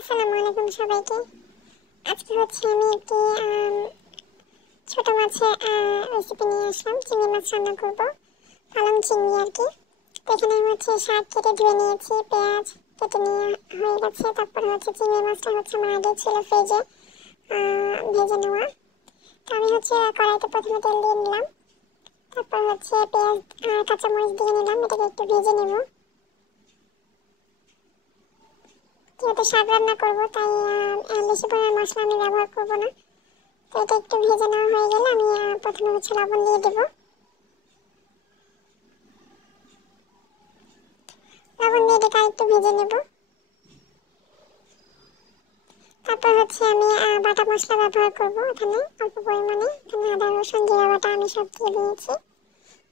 আসসালামু আলাইকুম সবাইকে। আজকে হচ্ছে আমি একটি ছোট মাছের রেসিপি নিয়ে আসলাম। চিংড়ি মাছ রান্না করব, পালং চিংড়ি আর কি। তো এখানে আমি হচ্ছে শাক কেটে ধুয়ে নিয়েছি, পেঁয়াজ কেটে নিয়ে হয়ে গেছে। তারপরে হচ্ছে চিংড়ি মাছটা হচ্ছে আমার আগে ছিল ফ্রিজে ভেজে নেওয়া। তো আমি হচ্ছে কড়াইতে প্রথমে তেল দিয়ে নিলাম, তারপর হচ্ছে পেঁয়াজ কাঁচামরিচ দিয়ে নিলাম, এটাকে একটু ভেজে নেব। যেহেতু শাক রান্না করবো তাই বেশি পরিমাণ মশলা আমি ব্যবহার করবো না। তো এটা একটু ভেজে নেওয়া হয়ে গেলে আমি প্রথমে হচ্ছে লবণ দিয়ে দেবো। লবণ দিয়ে এটাকে একটু ভেজে নেব। তারপর হচ্ছে আমি বাটা মশলা ব্যবহার করবো এখানে অল্প পরিমাণে। এখানে আদা রসুন জিরা বাটা আমি সব দিয়ে দিয়েছি,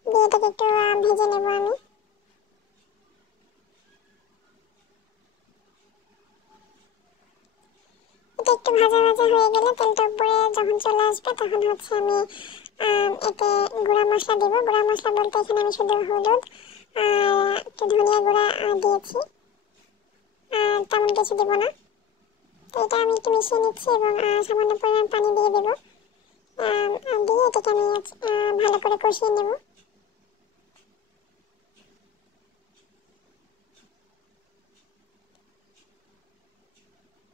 দিয়ে এটাকে একটু ভেজে নেব আমি। এটা একটু ভাজা ভাজা হয়ে গেলে তেলটা উপরে যখন চলে আসবে তখন হচ্ছে আমি এতে গুঁড়া মশলা দেবো। গুঁড়া মশলা বলতে এখানে আমি শুধু হলুদ একটু ধনিয়া গুঁড়া দিয়েছি, তেমন কিছু দেবো না। তো এটা আমি একটু মিশিয়ে নিচ্ছি এবং সামান্য পরিমাণ পানি দিয়ে দেবো। দিয়ে এটাকে আমি ভালো করে কষিয়ে নেব।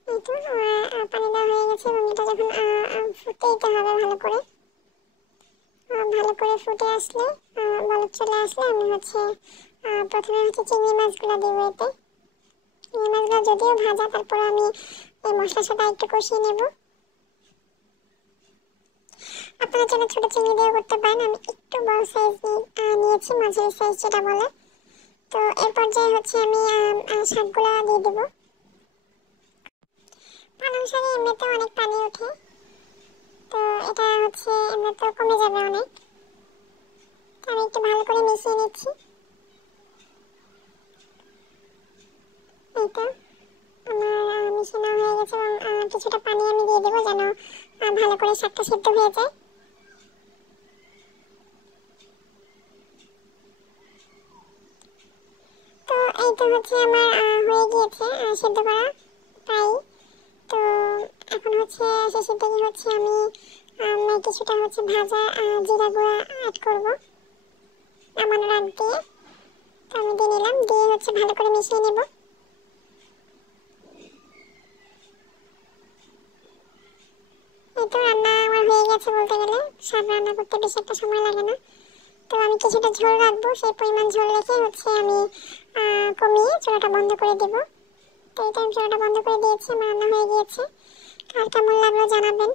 এই তো পানি দেওয়া হয়ে গেছে এবং এটা যখন ফুটে দিতে হবে ভালো করে ফুটে আসলে বলক চলে আসলে আমি হচ্ছে প্রথমে হচ্ছে চিংড়ি মাছগুলো দেবো এতে। চিংড়ি মাছগুলো যদিও ভাজা, তারপর আমি এই মশলার সাথে একটু কষিয়ে নেব। আপনারা চাইলে ছোটো চিংড়ি দিয়েও করতে পারেন, আমি একটু বড় সাইজ নিয়েছি, মাঝারি সাইজ যেটা বলে। তো এর পর্যায়ে হচ্ছে আমি শাকগুলো দিয়ে দেবো। পালং শাকে এমনিতে অনেক পানি ওঠে, তো এটা হচ্ছে এমনিতে কমে যাবে অনেক। আমি একটু ভালো করে মিশিয়ে নিচ্ছি। এই তো আমার মিশানো হয়ে গেছে এবং কিছুটা পানি আমি দিয়ে দেবো যেন ভালো করে শাকটা সিদ্ধ হয়ে যায়। তো এই তো হচ্ছে আমার হয়ে গিয়েছে সিদ্ধ করা প্রায়। তো এখন হচ্ছে শেষের দিকে হচ্ছে আমি কিছুটা হচ্ছে ভাজা জিরা গুঁড়া অ্যাড করবো নামানোর আগ দিয়ে। তো আমি দিয়ে নিলাম, দিয়ে হচ্ছে ভালো করে মিশিয়ে নেব। এই তো রান্না আমার হয়ে গেছে বলতে গেলে। শাক রান্না করতে বেশি একটা সময় লাগে না। তো আমি কিছুটা ঝোল রাখবো, সেই পরিমাণ ঝোল রেখে হচ্ছে আমি কমিয়ে চুলাটা বন্ধ করে দেবো। তো এই টাইম চুলাটা বন্ধ করে দিয়েছি, আমার রান্না হয়ে গিয়েছে। আর কেমন লাগলো জানাবেন।